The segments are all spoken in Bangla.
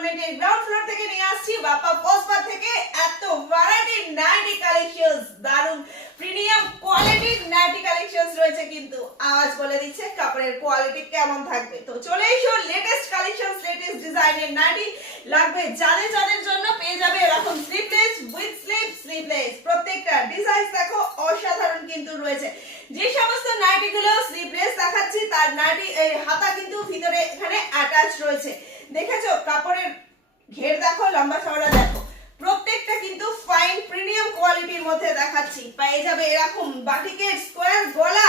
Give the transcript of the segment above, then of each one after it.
অ্যাপার্টমেন্টের গ্রাউন্ড ফ্লোর থেকে নিয়ে আসছি বাপ্পা ফসবার থেকে এত ভ্যারাইটি নাইটি কালেকশনস, দারুন প্রিমিয়াম কোয়ালিটির নাইটি কালেকশনস রয়েছে, কিন্তু আওয়াজ বলে দিচ্ছে কাপড়ের কোয়ালিটি কেমন থাকবে। তো চলে এসো, লেটেস্ট কালেকশনস, লেটেস্ট ডিজাইনের নাইটি লাগবে যাদের যাদের জন্য পেয়ে যাবে এরকম স্লিভলেস উইথ স্লিভলেস। প্রত্যেকটা ডিজাইন দেখো অসাধারণ কিন্তু রয়েছে। যে সমস্ত নাইটি গুলো স্লিভলেস দেখাচ্ছি তার নাইটি হাতা কিন্তু ভিতরে এখানে অ্যাটাচ রয়েছে। দেখেছো কাপড়ের ঘের দেখো, লম্বা চওড়া দেখো, প্রত্যেকটা কিন্তু ফাইন প্রিমিয়াম কোয়ালিটির মধ্যে দেখাচ্ছি। পেয়ে যাবে এরকম বাটিকের স্কোয়ার গলা,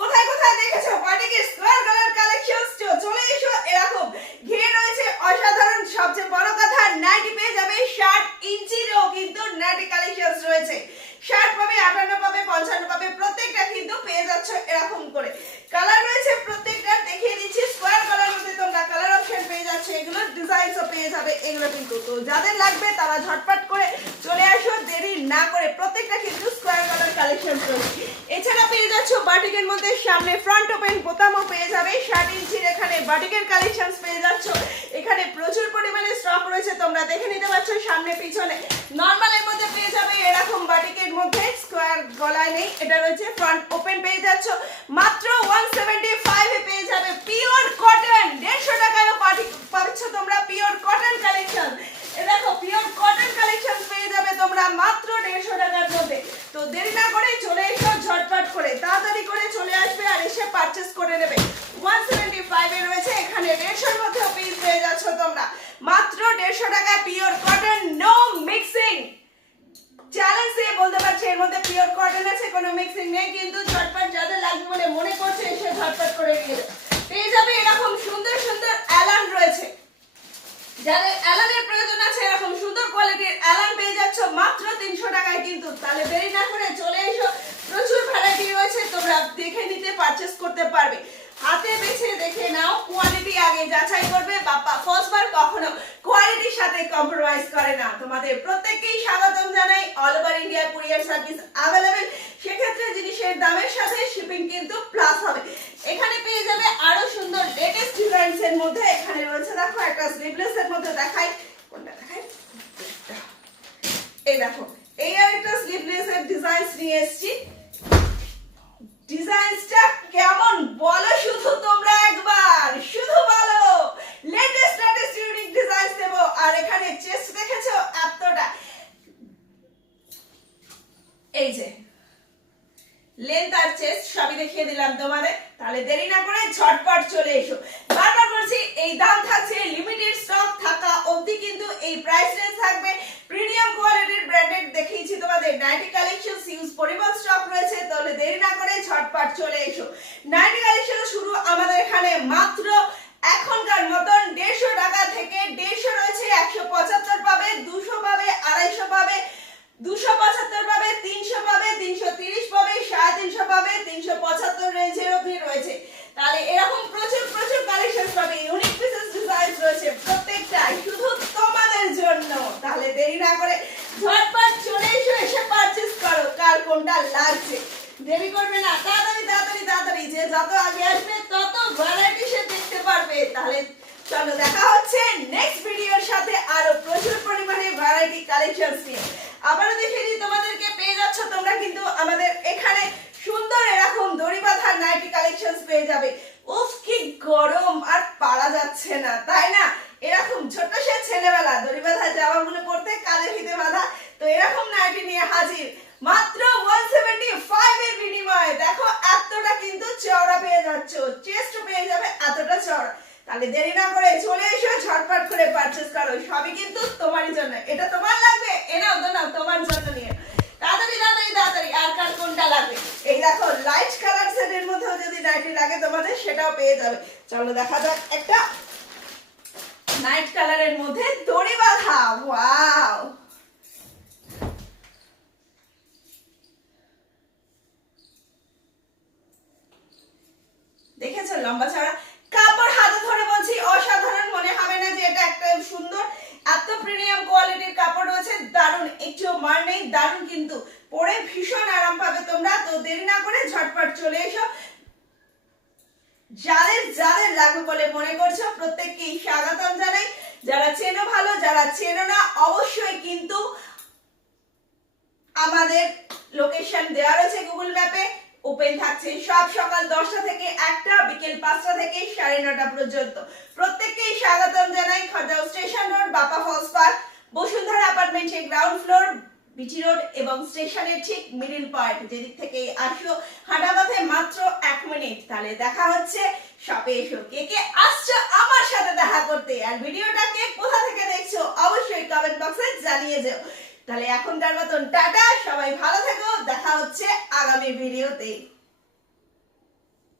কোথায় কোথায় দেখেছো বাটিকের স্কোয়ার গলার কালেকশনস। চলে এসো, এরকম ঘের রয়েছে অসাধারণ। সবচেয়ে বড় কথা, নাইটি পেয়ে যাবে 60 ইঞ্চিরও কিন্তু নাইটি কালেকশনস রয়েছে। 60 পাবে, 58 পাবে, 55 পাবে, প্রত্যেকটা কিন্তু পেয়ে যাচ্ছ এরকম করে। কালার রয়েছে প্রত্যেকটা, দেখিয়ে দিচ্ছি। স্কোয়ার গলার মধ্যে তোমরা কালার অপশন পেয়ে যাচ্ছ, এগুলো ডিজাইনসও পেয়ে যাবে এগুলো কিন্তু। তো যাদের লাগবে তারা ঝটপট করে চলে আসো, দেরি না করে। প্রত্যেকটা কিন্তু স্কোয়ার গলার কালেকশন রয়েছে। এছাড়া পেয়ে যাচ্ছ বাটিকের মধ্যে সামনে ফ্রন্ট ওপেন বোতামও পেয়ে যাবে। 60 ইঞ্চির এখানে বাটিকের কালেকশনস পেয়ে যাচ্ছ। এখানে প্রচুর পরিমাণে স্টক রয়েছে, তোমরা দেখে নিতে পারছো সামনে পিছনে। নরমালের মধ্যে পেয়ে যাবে এরকম বাটিকের মধ্যে, স্কোয়ার গলায় নেই, এটা রয়েছে ফ্রন্ট ওপেন পেয়ে যাচ্ছ। মাত্র 175 এ পেয়ে যাবে পিওর কটন। 150 টাকায় পাচ্ছ তোমরা পিওর কটন কালেকশন। এ দেখো পিওর কটন কালেকশন পেয়ে যাবে তোমরা মাত্র 150 টাকার মধ্যে। তো দেরি না করে চলে এসো, ঝটপট করে তাড়াতাড়ি করে চলে আসবে আর এসে পারচেজ করে নেবে। 175 এ রয়েছে, এখানে 150 মধ্যেও পিস পেয়ে যাচ্ছ তোমরা মাত্র 150 টাকা pure cotton, no mixing. Challenge দিয়ে বলতে পারছি এর মধ্যে পিওর কটন আছে, কোনো মিক্সিং নেই। কিন্তু ঝটপট যাদের লাগবে বলে মনে করছে এসে ঝটপট করে নিয়ে পেয়ে যাবে। এরকম সুন্দর সুন্দর অ্যালান রয়েছে, যাদের অ্যালানের প্রয়োজন আছে এরকম সুন্দর কোয়ালিটির অ্যালান পেয়ে যাচ্ছ মাত্র 300 টাকায় কিন্তু। তাহলে দেরি না করে চলে এসো, প্রচুর ভ্যারাইটি রয়েছে, তোমরা দেখে নিতে পারচেজ করতে পারবে। হাতে বেছে দেখে নাও, কোয়ালিটি আগে যাচাই করবে। বাপ্পা ফসবার কখনো কোয়ালিটির সাথে কম্প্রোমাইজ করে না। তোমাদের প্রত্যেককেই স্বাগতম জানাই। All over India courier service available, সেক্ষেত্রে জিনিসের দামের সাথে শিপিং কিন্তু প্লাস হবে। এখানে পেয়ে যাবে আরো সুন্দর লেটেস্ট ডিজাইনস এর মধ্যে। এখানে রয়েছে দেখো একটা স্লিভলেস এর মধ্যে, দেখাই কোনটা দেখাই, এই দেখো এই আরেকটা স্লিভলেস এর ডিজাইনস নিয়ে এসেছি। ডিজাইনসটা কেমন বলো শুধু তোমরা একবার, শুধু বলো। লেটেস্ট ইউনিক ডিজাইনস দেব। আর এখানে চেস্ট দেখেছো এতটা, এই যে লেন্থ আর চেস্ট সবই দেখিয়ে দিলাম তোমাদের। তাহলে দেরি না করে ঝটপট চলে এসো। বারবার বলছি এই দাম থাকছে লিমিটেড স্টক থাকা অবধি, কিন্তু এই প্রাইস রেঞ্জ থাকবে। প্রিমিয়াম কোয়ালিটির ব্র্যান্ডেড দেখিয়েছি তোমাদের নাইটি কালেকশন, ইউজ পরিমাণ স্টক রয়েছে। তাহলে দেরি না করে ঝটপট চলে এসো। নাইটি কালেকশন শুরু আমাদের এখানে মাত্র এখনকার মতন 150 টাকা থেকে। 150 রয়েছে, 175 পাবে, 200 পাবে, 250 পাবে, 275 পাবে, 300 পাবে, 330 পাবে, 350 পাবে, 375 রেঞ্জের অবধি রয়েছে। তাহলে এরকম প্রচুর প্রচুর কালেকশন পাবে, ইউনিক পিসেস ডিজাইন রয়েছে, প্রত্যেকটা শুধু তোমাদের জন্য। তাহলে দেরি না করে ঝটপট চলে এসো, এসে পারচেজ করো। কার কোনটা লাগছে দেরি করবে না, তাড়াতাড়ি তাড়াতাড়ি তাড়াতাড়ি। যে যত আগে আসবে তত ভ্যারাইটি সে দেখতে পারবে। তাহলে চলো দেখা হচ্ছে নেক্সট ভিডিওর সাথে আরো প্রচুর পরিমাণে ভ্যারাইটি কালেকশনস নিয়ে। আবারও দেখিয়ে দিই তোমাদেরকে, পেয়ে যাচ্ছ তোমরা কিন্তু আমাদের এখানে সুন্দর এরকম দড়ি বাঁধা নাইটি কালেকশনস পেয়ে যাবে। উফ কি গরম, আর পারা যাচ্ছে না তাই না? এরকম ছোট সে ছেলেবেলা দড়ি বাঁধা জামাগুলো পরতে, কালে ফিতে বাঁধা। তো এরকম নাইটি নিয়ে হাজির মাত্র 175 এর বিনিময়ে। দেখো এতটা কিন্তু চওড়া পেয়ে যাচ্ছ, চেস্ট পেয়ে যাবে এতটা চওড়া। তাহলে দেরি না করে চলে এসো, ঝটপট করে পারচেজ করো। সবই কিন্তু তোমারই জন্য। এটা তোমার লাগবে, এনাও তো না তোমার জন্য নিয়ে তাড়াতাড়ি তাড়াতাড়ি তাড়াতাড়ি। আর কার কোনটা লাগবে, এই দেখো লাইট কালার সেটের মধ্যেও যদি নাইটি লাগে তোমাদের সেটাও পেয়ে যাবে। চলো দেখা যাক একটা নাইট কালারের মধ্যে দড়ি বাঁধা। ওয়াও, দেখেছো লম্বা চড়া কাপড়, হাতে ধরে বলছি অসাধারণ মনে হবে না যে এটা একটা সুন্দর। এত প্রিমিয়াম কোয়ালিটির কাপড় রয়েছে, দারুণ, একটু মার নেই, দারুণ কিন্তু পরে ভীষণ আরাম পাবে তোমরা। তো দেরি না করে ঝটপট চলে এসো। যাদের যাদের লাগবে বলে মনে করছো প্রত্যেককেই স্বাগতম জানাই। যারা চেনো ভালো, যারা চেনো না অবশ্যই কিন্তু আমাদের লোকেশন দেওয়া রয়েছে গুগল ম্যাপে। ওপেন থাকছে সব সকাল 10টা থেকে 1টা, বিকেল 5টা থেকে 9:30 পর্যন্ত। প্রত্যেককেই স্বাগতম জানাই। খড়দহ স্টেশন রোড, বাপা ফলস পার্ক, বসুন্ধরা অ্যাপার্টমেন্টের গ্রাউন্ড ফ্লোর, বিটি রোড এবং স্টেশনের ঠিক মিডল পয়েন্ট। যেদিক থেকে আসো হাঁটা পথে মাত্র 1 মিনিট। তাহলে দেখা হচ্ছে শপে এসো। কে কে আসছো আমার সাথে দেখা করতে, আর ভিডিওটাকে কোথা থেকে দেখছো অবশ্যই কমেন্ট বক্সে জানিয়ে যাও। তাহলে এখনকার মতন টাটা, সবাই ভালো থেকো, দেখা হচ্ছে আগামী ভিডিওতে।